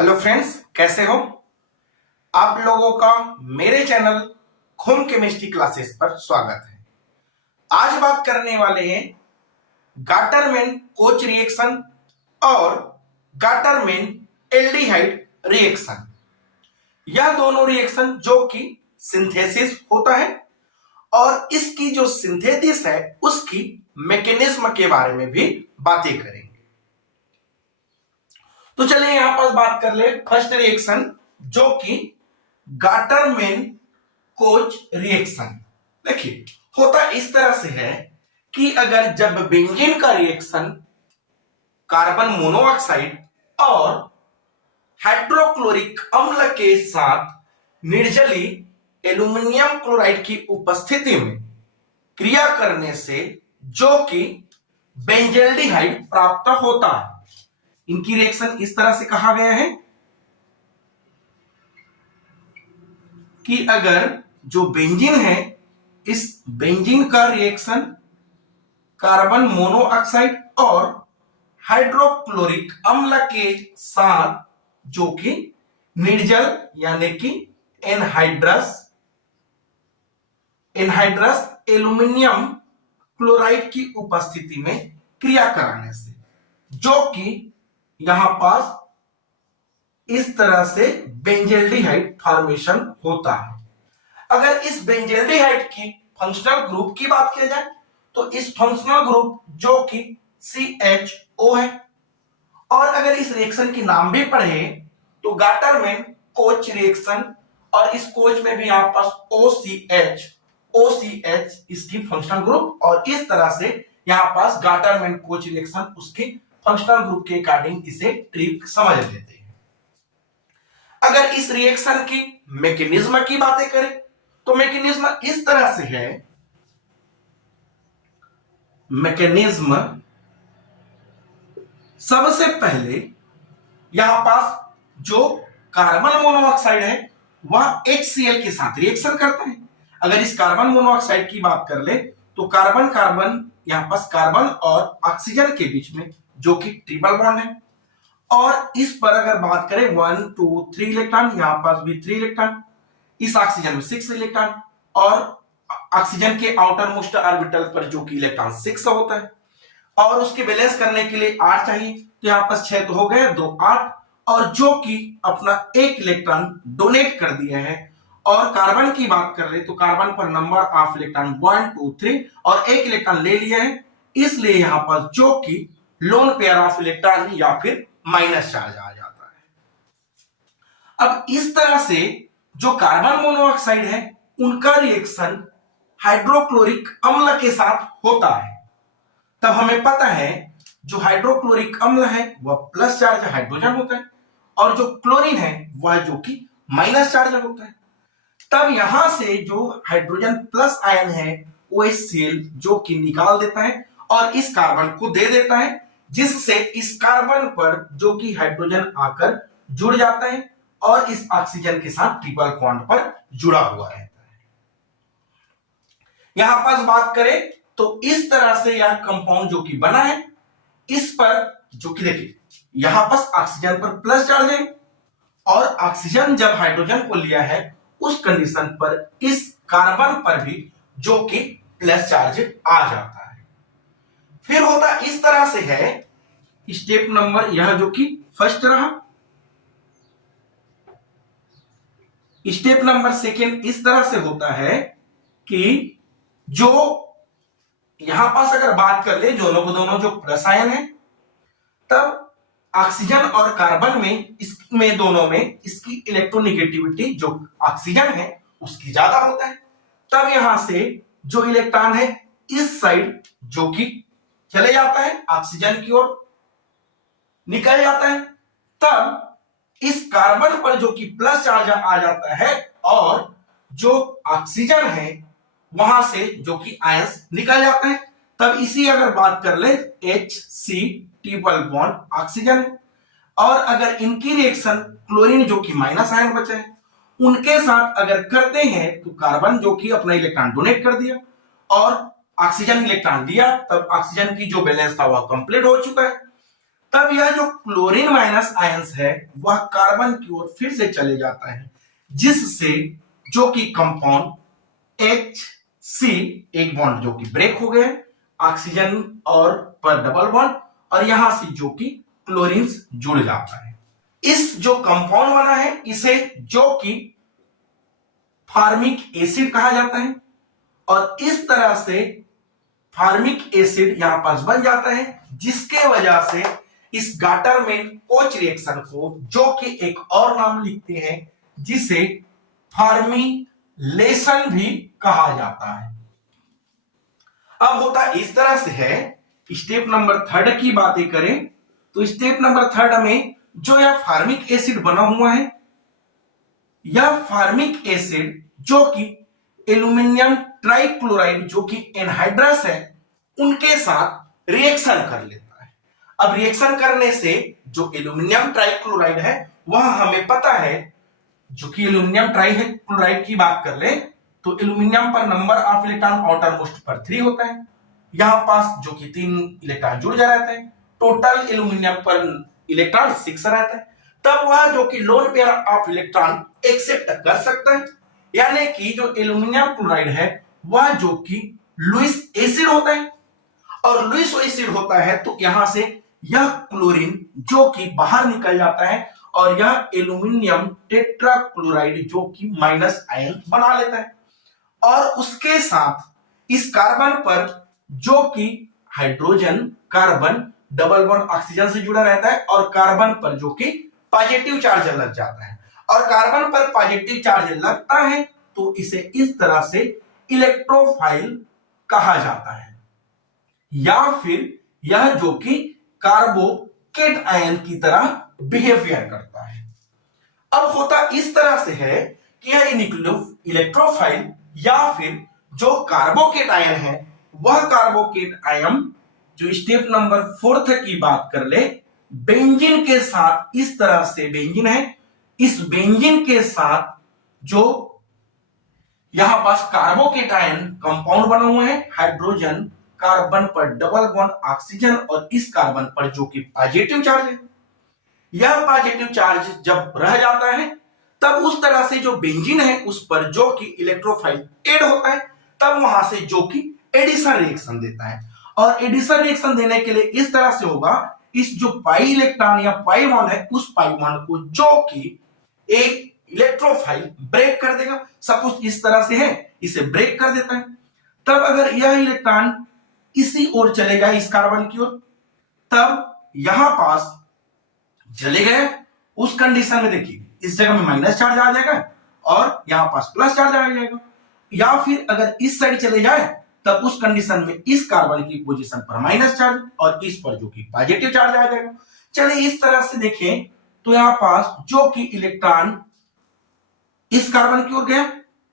Hello friends, कैसे हो आप लोगों का मेरे चैनल होम केमिस्ट्री क्लासेस पर स्वागत है। आज बात करने वाले हैं गाटरमैन कोच रिएक्शन और गाटरमैन एल्डिहाइड रिएक्शन। यह दोनों रिएक्शन जो कि सिंथेसिस होता है और इसकी जो सिंथेसिस है उसकी मैकेनिज्म के बारे में भी बातें करेंगे। तो चलिए यहां पर बात कर ले फर्स्ट रिएक्शन जो कि गाटरमैन कोच रिएक्शन। देखिए होता इस तरह से है कि अगर जब बेंजीन का रिएक्शन कार्बन मोनोऑक्साइड और हाइड्रोक्लोरिक अम्ल के साथ निर्जली एल्यूमिनियम क्लोराइड की उपस्थिति में क्रिया करने से जो कि बेंजल्डिहाइड प्राप्त होता है, इनकी रिएक्शन इस तरह से कहा गया है कि अगर जो बेंजीन है इस बेंजीन का रिएक्शन कार्बन मोनोऑक्साइड और हाइड्रोक्लोरिक अम्ल के साथ जो कि निर्जल यानी कि एनहाइड्रस एल्यूमिनियम क्लोराइड की उपस्थिति में क्रिया कराने से जो कि यहां पास इस तरह से बेंजल्डिहाइड फॉर्मेशन होता है। अगर इस बेंजल्डिहाइड की फंक्शनल ग्रुप की बात की जाए तो इस फंक्शनल ग्रुप जो कि CHO है, और अगर इस रिएक्शन की नाम भी पढ़े तो गाटरमैन कोच रिएक्शन, और इस कोच में भी यहां पास OCH इसकी फंक्शनल ग्रुप, और इस तरह से यहां पास गाटरमैन कोच रिएक्शन उसकी फंक्शनल ग्रुप के अकॉर्डिंग इसे ट्रिक समझ लेते हैं। अगर इस रिएक्शन की मैकेनिज्म की बातें करें तो मैकेनिज्म इस तरह से है। मैकेनिज्म सबसे पहले यहां पास जो कार्बन मोनोऑक्साइड है वह HCl के साथ रिएक्शन करता है। अगर इस कार्बन मोनोऑक्साइड की बात कर ले तो कार्बन कार्बन यहां पास कार्बन और ऑक्सीजन के बीच में जो कि ट्रिपल बॉन्ड है, और इस पर अगर बात करें 1 2 3 इलेक्ट्रॉन, यहां पास भी 3 इलेक्ट्रॉन, इस ऑक्सीजन में 6 इलेक्ट्रॉन, और ऑक्सीजन के आउटर मोस्ट ऑर्बिटल पर जो कि इलेक्ट्रॉन 6 होता है, और उसके बैलेंस करने के लिए 8 चाहिए, तो यहां पास 6 तो हो गए, 2 8, और जो कि अपना 1 इलेक्ट्रॉन डोनेट कर दिया है। और कार्बन की बात कर रहे तो कार्बन पर नंबर ऑफ इलेक्ट्रॉन 1 2 3 और 1 इलेक्ट्रॉन ले लिया है, इसलिए यहां पास जो कि लोन पेयर ऑफ इलेक्ट्रॉन या फिर माइनस चार्ज आ जाता है। अब इस तरह से जो कार्बन मोनोऑक्साइड है उनका रिएक्शन हाइड्रोक्लोरिक अम्ल के साथ होता है, तब हमें पता है जो हाइड्रोक्लोरिक अम्ल है वह प्लस चार्ज हाइड्रोजन होता है और जो क्लोरीन है वह जो कि माइनस चार्ज होता है। तब यहां से जो हाइड्रोजन प्लस आयन है वो HCl जो कि निकाल देता है और इस कार्बन को दे देता है, जिससे इस कार्बन पर जो कि हाइड्रोजन आकर जुड़ जाता है और इस ऑक्सीजन के साथ ट्रिपल बॉन्ड पर जुड़ा हुआ रहता है। यहां पास बात करें तो इस तरह से यह कंपाउंड जो कि बना है, इस पर जो कि देखिए यहां पास ऑक्सीजन पर प्लस चार्ज है, और ऑक्सीजन जब हाइड्रोजन को लिया है उस कंडीशन पर इस कार्बन पर भी जो कि प्लस चार्ज आ जाता है। फिर होता इस तरह से है, स्टेप नंबर यह जो कि फर्स्ट रहा। स्टेप नंबर सेकेंड इस तरह से होता है कि जो यहां पास अगर बात कर ले दोनों को दोनों जो प्लस आयन है, तब ऑक्सीजन और कार्बन में इसमें दोनों में इसकी इलेक्ट्रोनेगेटिविटी जो ऑक्सीजन है उसकी ज्यादा होता है। तब यहां से जो इलेक्ट्रॉन है इस साइड जो कि चले जाता है, ऑक्सीजन की ओर निकल जाता है, तब इस कार्बन पर जो कि प्लस चार्ज आ जाता है और जो ऑक्सीजन है वहां से जो कि आयंस निकल जाता है। तब इसी अगर बात कर ले HC ट्रिपल बॉन्ड ऑक्सीजन, और अगर इनकी रिएक्शन क्लोरीन जो कि माइनस आयन बचे हैं उनके साथ अगर करते हैं तो कार्बन जो कि अपना इलेक्ट्रॉन डोनेट कर दिया और ऑक्सीजन इलेक्ट्रॉन दिया, तब ऑक्सीजन की जो बैलेंस था वह कंप्लीट हो चुका है। तब यह जो क्लोरीन माइनस आयंस है वह कार्बन की ओर फिर से चले जाता है, जिससे जो कि कंपाउंड HC एक बॉन्ड जो कि ब्रेक हो गया, ऑक्सीजन और पर डबल बॉन्ड, और यहां से जो कि क्लोरीन जुड़ जाता है। इस जो कंपाउंड बना है इसे जो कि फार्मिक एसिड कहा जाता है, और इस तरह से फार्मिक एसिड यहां पास बन जाता है, जिसके वजह से इस गाटरमैन कोच रिएक्शन को जो कि एक और नाम लिखते हैं जिसे फार्मिलेशन भी कहा जाता है। अब होता इस तरह से है, स्टेप नंबर 3 की बातें करें तो स्टेप नंबर 3 में जो यह फार्मिक एसिड बना हुआ है, यह फार्मिक एसिड जो कि एल्यूमिनियम ट्राइक्लोराइड जो कि एनहाइड्रस है उनके साथ रिएक्शन कर लेता है। अब रिएक्शन करने से जो एल्यूमिनियम ट्राइक्लोराइड है वह हमें पता है, जो कि एल्यूमिनियम ट्राइक्लोराइड की बात कर ले तो एल्यूमिनियम पर number of electron outer most पर 3 होता है, यहां पास जो कि 3 इलेक्ट्रॉन जुड़ जा रहता है, टोटल एल्यूमिनियम पर इलेक्ट्रॉन 6 रहता है। तब वह जो कि lone pair of electron accept कर सकता है, यानी कि जो एल्यूमिनियम क्लोराइड है वह जो कि लुईस एसिड होता है, और लुईस एसिड होता है तो यहां से यह क्लोरीन जो कि बाहर निकल जाता है और यह एल्यूमिनियम टेट्राक्लोराइड जो कि माइनस आयन बना लेता है, और उसके साथ इस कार्बन पर जो कि hydrogen carbon double bond oxygen से जुड़ा रहता है, और कार्बन पर जो कि पॉजिटिव चार्ज लग जाता है, और कार्बन पर पॉजिटिव चार्ज लगता है तो इसे इस तरह से इलेक्ट्रोफाइल कहा जाता है, या फिर यह जो कि कार्बोकेट आयन की तरह बिहेवियर करता है। अब होता इस तरह से है कि यह इलेक्ट्रोफाइल या फिर जो कार्बोकेट आयन है वह कार्बोकेट आयन जो स्टेप नंबर 4 की बात कर ले, बेंजीन के साथ इस तरह से बेंजीन है, इस बेंजीन के साथ जो यहां पास कार्बोकेट आयन कंपाउंड बना हुआ है, हाइड्रोजन कार्बन पर डबल बॉन्ड ऑक्सीजन और इस कार्बन पर जो कि पॉजिटिव चार्ज है, यह पॉजिटिव चार्ज जब रह जाता है तब उस तरह से जो बेंजीन है उस पर जो कि इलेक्ट्रोफाइल ऐड होता है, तब वहां से जो कि एडिशन रिएक्शन देता है, और एडिशन रिएक्शन देने के लिए इस तरह से होगा, इस जो पाई इलेक्ट्रॉन या पाई बॉन्ड है उस पाई बॉन्ड को जो कि एक इलेक्ट्रोफाइल ब्रेक कर देगा, सपोज इस तरह से है इसे ब्रेक कर देता है, तब अगर यह इलेक्ट्रॉन इसी ओर चलेगा इस कार्बन की ओर, तब यहां पास चले गए, उस कंडीशन में देखिए इस जगह में माइनस चार्ज आ जाएगा और यहां पास प्लस चार्ज आ जाएगा, या फिर अगर इस साइड चले जाए तब उस कंडीशन में इस कार्बन की पोजीशन पर माइनस चार्ज और इस पर जो कि पॉजिटिव चार्ज आ जाएगा। चलिए इस तरह से देखें तो यहां पास जो कि इलेक्ट्रॉन इस कार्बन की ओर गया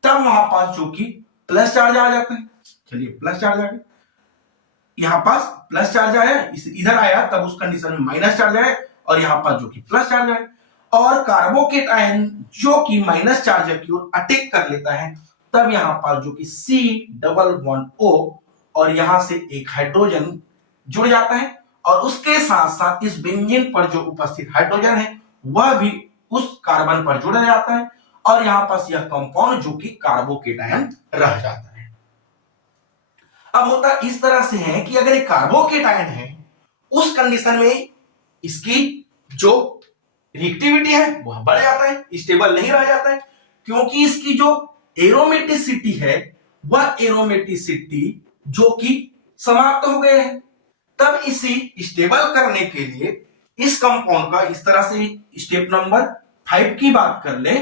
तब वहां पास जो कि प्लस चार्ज आ जाता है, चलिए प्लस चार्ज आ गया, यहां पास प्लस चार्ज आया, इधर आया तब उस कंडीशन में माइनस चार्ज आया और यहां पास जो कि प्लस चार्ज आया, और कार्बोकेट आयन जो कि माइनस चार्ज की ओर अटैक कर लेता है, तब यहां पर जो कि C डबल बॉन्ड O और यहां से एक हाइड्रोजन जुड़ जाता है, और उसके साथ साथ इस बेंजीन पर जो उपस्थित हाइड्रोजन है वह भी उस कार्बन पर जुड़ जाता है, और यहां पास यह कंपाउंड जो कि कार्बोकेट आयन रह जाता है। अब होता इस तरह से है कि अगर एक कार्बोकेट आयन है उस कंडीशन में इसकी जो रिएक्टिविटी है वह बढ़ जाता है, स्टेबल नहीं रह जाता है, क्योंकि इसकी जो एरोमेटिसिटी है वह एरोमेटिसिटी जो कि समाप्त हो गए हैं। तब इसे स्टेबल करने के लिए इस कंपाउंड का इस तरह से स्टेप नंबर 5 की बात कर ले,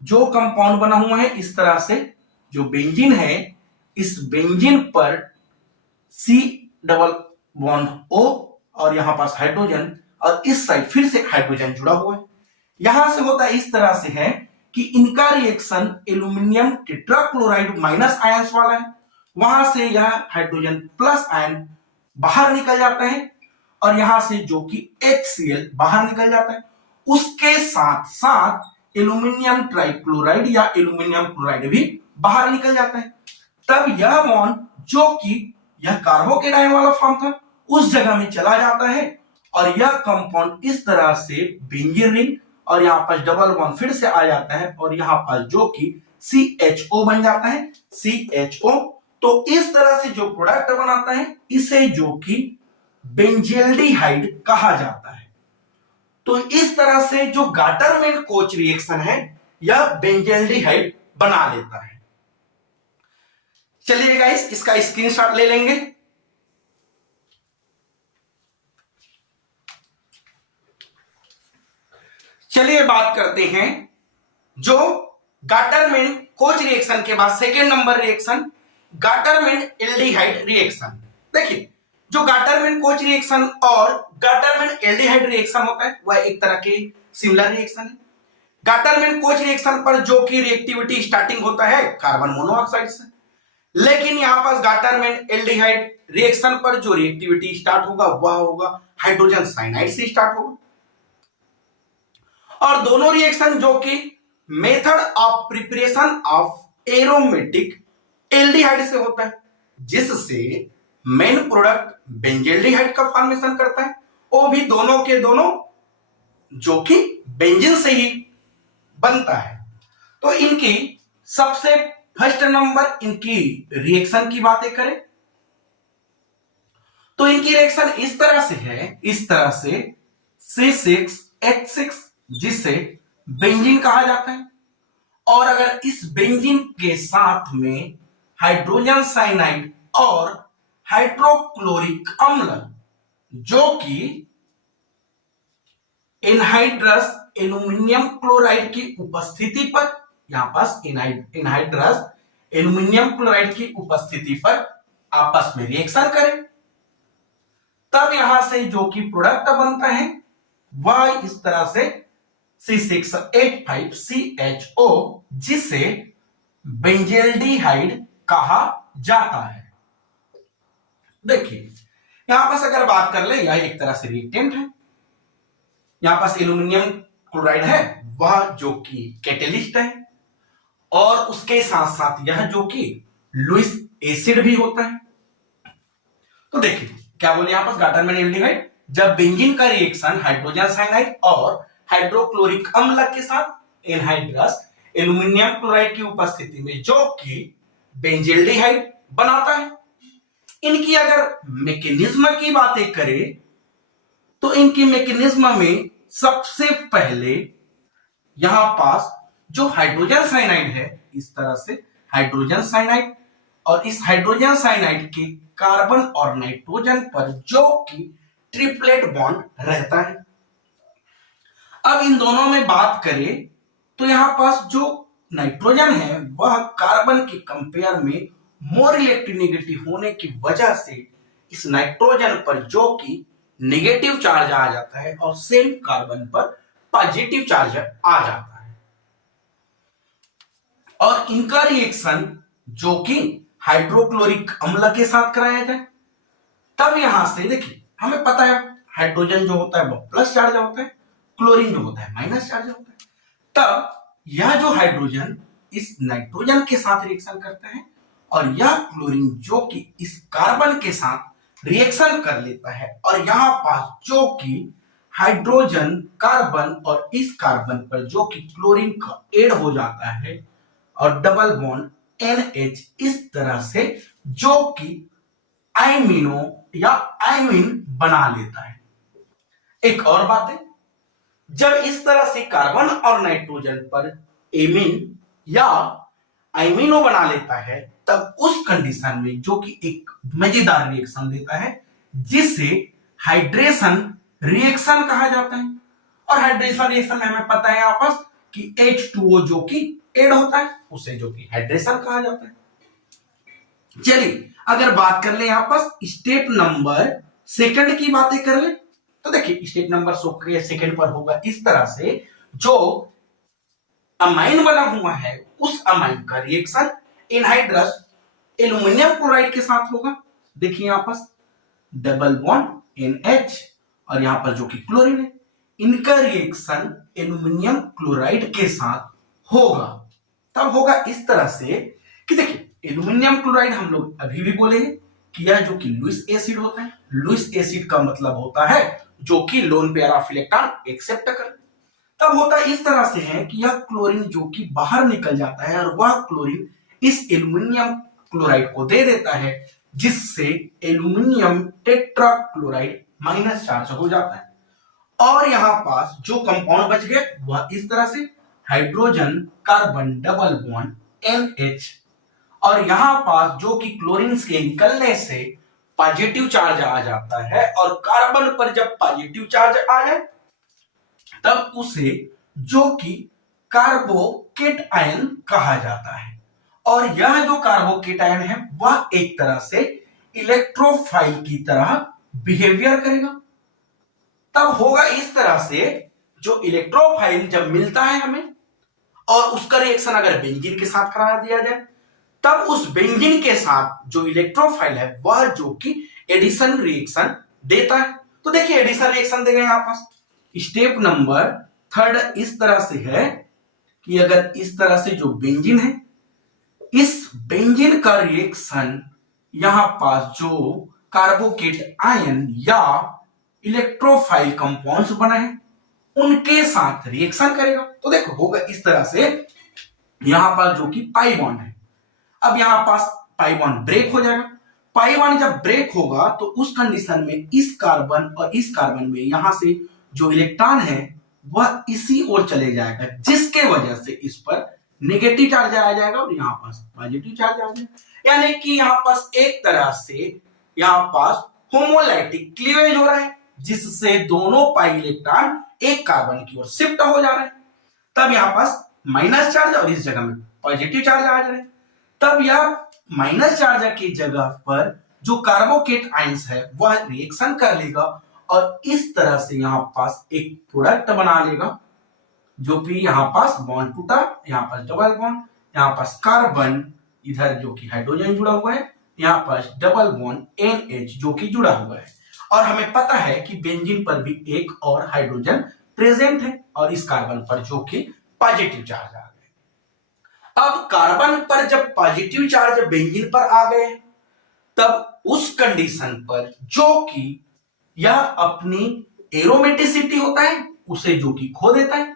जो कंपाउंड बना हुआ है इस तरह से, जो बेंजीन है इस बेंजीन पर C डबल बॉन्ड O और यहां पास हाइड्रोजन और इस साइड फिर से हाइड्रोजन जुड़ा हुआ है, यहां से होता इस तरह से है कि इनका reaction aluminium tetrachloride minus ions वाला है, वहां से यह हाइड्रोजन प्लस आयन बाहर निकल जाता है और यहां से जो कि HCl बाहर निकल जाता है, उसके साथ साथ एल्यूमिनियम ट्राइक्लोराइड या एल्यूमिनियम क्लोराइड भी बाहर निकल जाता है। तब यह बॉन्ड जो कि यह कार्बोकेट आयन वाला फॉर्म था उस जगह में चला जाता है और यह कंपाउंड इस तरह से बेंजीन रिंग और यहाँ पर डबल बॉन्ड फिर से आ जाता है और यहाँ पर जो कि CHO बन जाता है, CHO। तो इस तरह से जो प्रोडक्ट बनाता है इसे जो कि बेंजील्डिहाइड कहा जाता है। तो इस तरह से जो गाटरमैन कोच रिएक्शन है यह बेंजील्डिहाइड बना लेता है। चलिए गाइस इसका स्क्रीनशॉट ले लेंगे। चलिए बात करते हैं जो गाटरमैन कोच रिएक्शन के बाद second number reaction Gattermann aldehyde reaction. देखिए जो गाटरमैन कोच रिएक्शन और गाटरमैन एल्डिहाइड रिएक्शन होता है वह एक तरह के सिमिलर रिएक्शन है। गाटरमैन कोच रिएक्शन पर जो कि रिएक्टिविटी स्टार्टिंग होता है कार्बन मोनोऑक्साइड से, लेकिन यहां पर गाटरमैन एल्डिहाइड रिएक्शन पर जो रिएक्टिविटी स्टार्ट होगा वह होगा हाइड्रोजन साइनाइड से स्टार्ट होगा। और दोनों रिएक्शन जो कि method of preparation of aromatic aldehyde से होता है, जिससे मेन प्रोडक्ट बेंजील्डिहाइड का फॉर्मेशन करता है, वो भी दोनों के दोनों जो कि बेंजीन से ही बनता है। तो इनकी सबसे फर्स्ट नंबर इनकी रिएक्शन की बातें करें तो इनकी रिएक्शन इस तरह से है, इस तरह से C6H6 जिसे बेंजीन कहा जाता है, और अगर इस बेंजीन के साथ में हाइड्रोजन साइनाइड और हाइड्रोक्लोरिक अम्ल जो कि एनहाइड्रस एल्यूमिनियम क्लोराइड की उपस्थिति पर, यहां पास एनहाइड्रस एल्यूमिनियम क्लोराइड की उपस्थिति पर आपस में रिएक्शन करें, तब यहां से जो कि प्रोडक्ट बनता है वह इस तरह से C6H5CHO जिसे बेंजील्डिहाइड कहा जाता है। देखिए यहां पास अगर बात कर ले यह एक तरह से रिएक्टेंट है, यहां पास एल्यूमिनियम क्लोराइड है वह जो कि कैटेलिस्ट है, और उसके साथ साथ यह जो कि लुईस एसिड भी होता है। तो देखिए क्या बोले यहां पास गाटरमैन एल्डिहाइड जब बेंजीन का रिएक्शन हाइड्रोजन साइनाइड और हाइड्रोक्लोरिक अम्ल के साथ एनहाइड्रस एल्यूमिनियम क्लोराइड की उपस्थिति में जो कि बेंजील्डिहाइड बनाता है। इनकी अगर मैकेनिज्म की बातें करें तो इनकी मैकेनिज्म में सबसे पहले यहां पास जो हाइड्रोजन साइनाइड है इस तरह से हाइड्रोजन साइनाइड, और इस हाइड्रोजन साइनाइड के कार्बन और नाइट्रोजन पर जो कि ट्रिपलेट बॉन्ड रहता है। अब इन दोनों में बात करें तो यहां पास जो नाइट्रोजन है वह कार्बन के कंपेयर में मोर इलेक्ट्रोनेगेटिव होने की वजह से इस नाइट्रोजन पर जो कि नेगेटिव चार्ज आ जाता है और सेम कार्बन पर पॉजिटिव चार्ज आ जाता है, और इनका रिएक्शन जो कि हाइड्रोक्लोरिक अम्ल के साथ कराया जाए, तब यहां से देखिए हमें पता है हाइड्रोजन जो होता है वो प्लस चार्ज होता है, क्लोरीन जो होता है माइनस चार्ज होता है। तब यह जो हाइड्रोजन इस नाइट्रोजन के साथ रिएक्शन करता है और यह क्लोरीन जो कि इस कार्बन के साथ रिएक्शन कर लेता है, और यहां पास जो कि हाइड्रोजन कार्बन और इस कार्बन पर जो कि क्लोरीन का ऐड हो जाता है और डबल बॉन्ड NH इस तरह से जो कि आइमिनो या आइमिन बना लेता है। एक और बात है, जब इस तरह से कार्बन और नाइट्रोजन पर एमिन या आइमिनो बना लेता है तब उस कंडीशन में जो कि एक मजेदार रिएक्शन देता है जिसे हाइड्रेशन रिएक्शन कहा जाता है। और हाइड्रेशन रिएक्शन में हमें पता है आपस कि H2O जो कि ऐड होता है उसे जो कि हाइड्रेशन कहा जाता है। चलिए अगर बात कर ले यहां पर स्टेप नंबर सेकंड की बातें कर ले तो देखिए स्टेप नंबर सेकंड पर होगा इस तरह से जो अमाइन बना हुआ है उस अमाइन का रिएक्शन एनहाइड्रस एल्यूमिनियम क्लोराइड के साथ होगा। देखिए यहां पर डबल बॉन्ड NH और यहां पर जो कि क्लोरीन है, इनका रिएक्शन एल्यूमिनियम क्लोराइड के साथ होगा। तब होगा इस तरह से कि देखिए एल्यूमिनियम क्लोराइड हम लोग अभी भी बोलेंगे कि यह जो कि लुईस एसिड होता है। लुईस एसिड का मतलब होता है जो कि lone pair of electron accept कर। तब होता इस तरह से है कि यह क्लोरीन जो कि बाहर निकल जाता है और वह क्लोरीन इस एल्युमिनियम क्लोराइड को दे देता है, जिससे एल्युमिनियम टेट्राक्लोराइड माइनस चार्ज हो जाता है। और यहां पास जो कंपाउंड बच गया वह इस तरह से hydrogen carbon double bond NH, और यहां पास जो कि क्लोरीन के निकलने से पॉजिटिव चार्ज आ जाता है, और कार्बन पर जब पॉजिटिव चार्ज आ जाए तब उसे जो कि कार्बोकेट आयन कहा जाता है। और यह जो कार्बोकेट आयन है वह एक तरह से इलेक्ट्रोफाइल की तरह बिहेवियर करेगा। तब होगा इस तरह से, जो इलेक्ट्रोफाइल जब मिलता है हमें और उसका रिएक्शन अगर बेंजीन के साथ करा दिया जाए, तब उस बेंजीन के साथ जो इलेक्ट्रोफाइल है वह जो कि एडिशन रिएक्शन देता है। तो देखिए एडिशन रिएक्शन देगा यहां पास। स्टेप नंबर 3 इस तरह से है कि अगर इस तरह से जो बेंजीन है, इस बेंजीन का रिएक्शन यहां पास जो कार्बोकेट आयन या इलेक्ट्रोफाइल कंपाउंड्स बना है उनके साथ रिएक्शन करेगा। तो देखो होगा इस तरह से, यहां पर जो कि पाई बॉन्ड है, अब यहां पास पाई बॉन्ड ब्रेक हो जाएगा। पाई बॉन्ड जब ब्रेक होगा तो उस कंडीशन में इस कार्बन और इस कार्बन में यहां से जो इलेक्ट्रॉन है वह इसी ओर चले जाएगा, जिसके वजह से इस पर नेगेटिव चार्ज आ जाएगा और यहां पास पॉजिटिव चार्ज आ जाएगा। यानी कि यहां पास एक तरह से यहां पास होमोलाइटिक क्लीवेज हो रहा है, जिससे दोनों पाई इलेक्ट्रॉन एक कार्बन की ओर शिफ्ट हो जा रहे हैं। तब यहां पास माइनस चार्ज और इस जगह में पॉजिटिव चार्ज आ जा रहे हैं। तब यह माइनस चार्ज की जगह पर जो कार्बोकेट आयंस है वह रिएक्शन कर लेगा और इस तरह से यहां पास एक प्रोडक्ट बना लेगा, जो कि यहां पास बॉन्ड टूटा, यहां पास डबल बॉन्ड, यहां पास कार्बन, इधर जो कि हाइड्रोजन जुड़ा हुआ है, यहां पास डबल बॉन्ड NH जो कि जुड़ा हुआ है। और हमें पता है कि बेंजीन पर भी एक और हाइड्रोजन प्रेजेंट है और इस कार्बन पर जो कि पॉजिटिव चार्ज आ गए। अब कार्बन पर जब पॉजिटिव चार्ज बेंजीन पर आ गए तब उस कंडीशन पर जो कि यह अपनी एरोमेटिसिटी होता है उसे जो कि खो देता है।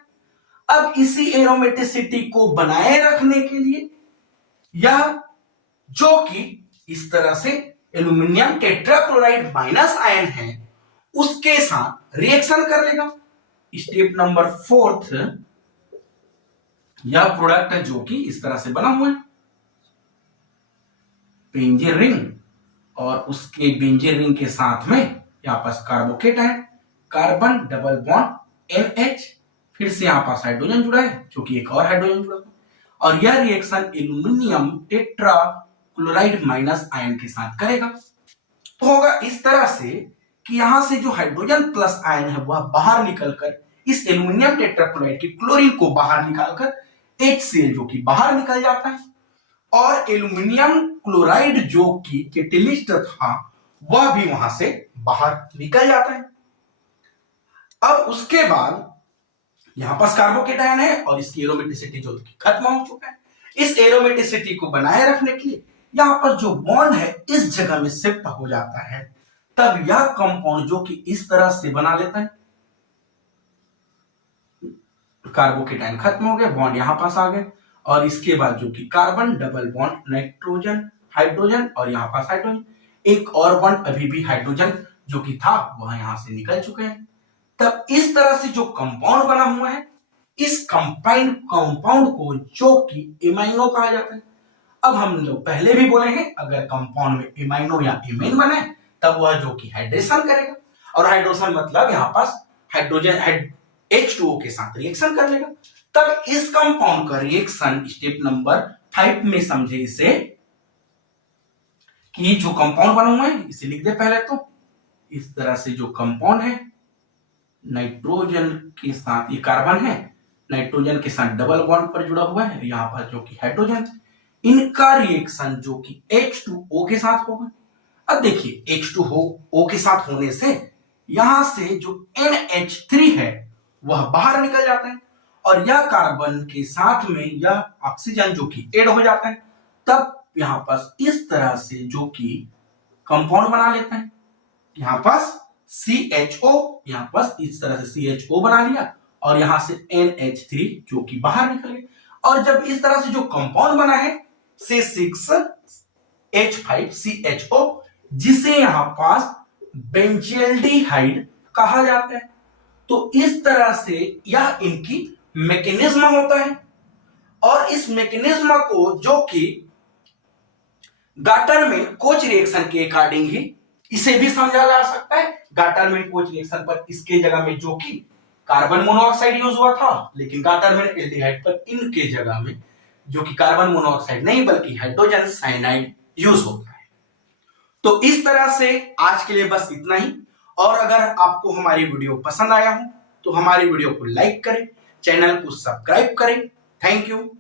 अब इसी एरोमेटिसिटी को बनाए रखने के लिए यह जो कि इस तरह से एल्यूमिनियम टेट्राक्लोराइड माइनस आयन है उसके साथ रिएक्शन कर लेगा। स्टेप नंबर 4 यह प्रोडक्ट है जो कि इस तरह से बना हुआ है, बेंजीन रिंग, और उसके बेंजीन रिंग के साथ में यहां पास कार्बोकेट है, कार्बन डबल बॉन्ड NH, फिर से यहां पास हाइड्रोजन जुड़ा है जो कि एक और हाइड्रोजन जुड़ा है, और यह reaction aluminium tetrachloride minus ion के साथ करेगा। तो होगा इस तरह से कि यहां से जो हाइड्रोजन प्लस आयन है वह बाहर निकलकर इस एल्यूमिनियम टेट्राक्लोराइड के क्लोरीन को बाहर निकालकर HCl जो कि बाहर निकल जाता है, और एल्यूमिनियम क्लोराइड जो कि कैटेलिस्ट था वह भी वहां से बाहर निकल जाता है। अब उसके बाद यहां पास कार्बोकेट आयन है और इसकी एरोमेटिसिटी जो कि खत्म हो चुका है। इस एरोमेटिसिटी को बनाए रखने के लिए यहां पर जो बॉन्ड है इस जगह में शिफ्ट हो जाता है, तब यह कंपाउंड जो कि इस तरह से बना लेता है, कार्बोकेट आयन खत्म हो गया, बॉन्ड यहां पास आ गए, और इसके बाद जो कि carbon double bond nitrogen hydrogen, और यहां पास हाइड्रोजन, एक और बॉन्ड अभी भी हाइड्रोजन जो कि था वह यहां से निकल चुके हैं। तब इस तरह से जो कंपाउंड बना हुआ है, इस कंपाउंड को जो कि इमाइनो कहा जाता है। अब हम लोग पहले भी बोले हैं, अगर कंपाउंड में इमाइनो या इमेन बने तब वह जो कि हाइड्रेशन करेगा, और हाइड्रोजन मतलब यहां पास हाइड्रोजन H2O के साथ रिएक्शन कर लेगा। तब इस कंपाउंड का रिएक्शन स्टेप नंबर 5 में समझे इसे कि जो कंपाउंड बना हुआ है इसे लिख दे पहले। तो इस तरह से जो कंपाउंड है नाइट्रोजन के साथ, ये कार्बन है, नाइट्रोजन के साथ डबल बॉन्ड पर जुड़ा हुआ है, यहां पर जो कि हाइड्रोजन, इनका रिएक्शन जो कि H2O के साथ होगा। अब देखिए H2O के साथ होने से यहां से जो NH3 है वह बाहर निकल जाता है, और यह कार्बन के साथ में यह ऑक्सीजन जो कि ऐड हो जाता है। तब यहां पास इस तरह से जो कि कंपाउंड बना लेता है, यहां पास CHO, यहां पास इस तरह से CHO बना लिया और यहां से NH3 जो कि बाहर निकल गए। और जब इस तरह से जो कंपाउंड बना है C6H5CHO, जिसे यहां पास बेंजील्डिहाइड कहा जाता है। तो इस तरह से यह इनकी मैकेनिज्म होता है। और इस मैकेनिज्म को जो कि गाटरमैन कोच रिएक्शन के अकॉर्डिंग ही इसे भी समझा जा सकता है। गाटरमैन कोच रिएक्शन पर इसके जगह में जो कि कार्बन मोनोऑक्साइड यूज हुआ था, लेकिन गाटरमैन एल्डिहाइड पर इनके जगह में जो कि कार्बन मोनोऑक्साइड नहीं बल्कि हाइड्रोजन साइनाइड यूज होता है। तो इस तरह से आज के लिए बस इतना ही। और अगर आपको हमारी वीडियो पसंद आया हो तो हमारी वीडियो को लाइक करें, चैनल को सब्सक्राइब करें। Thank you.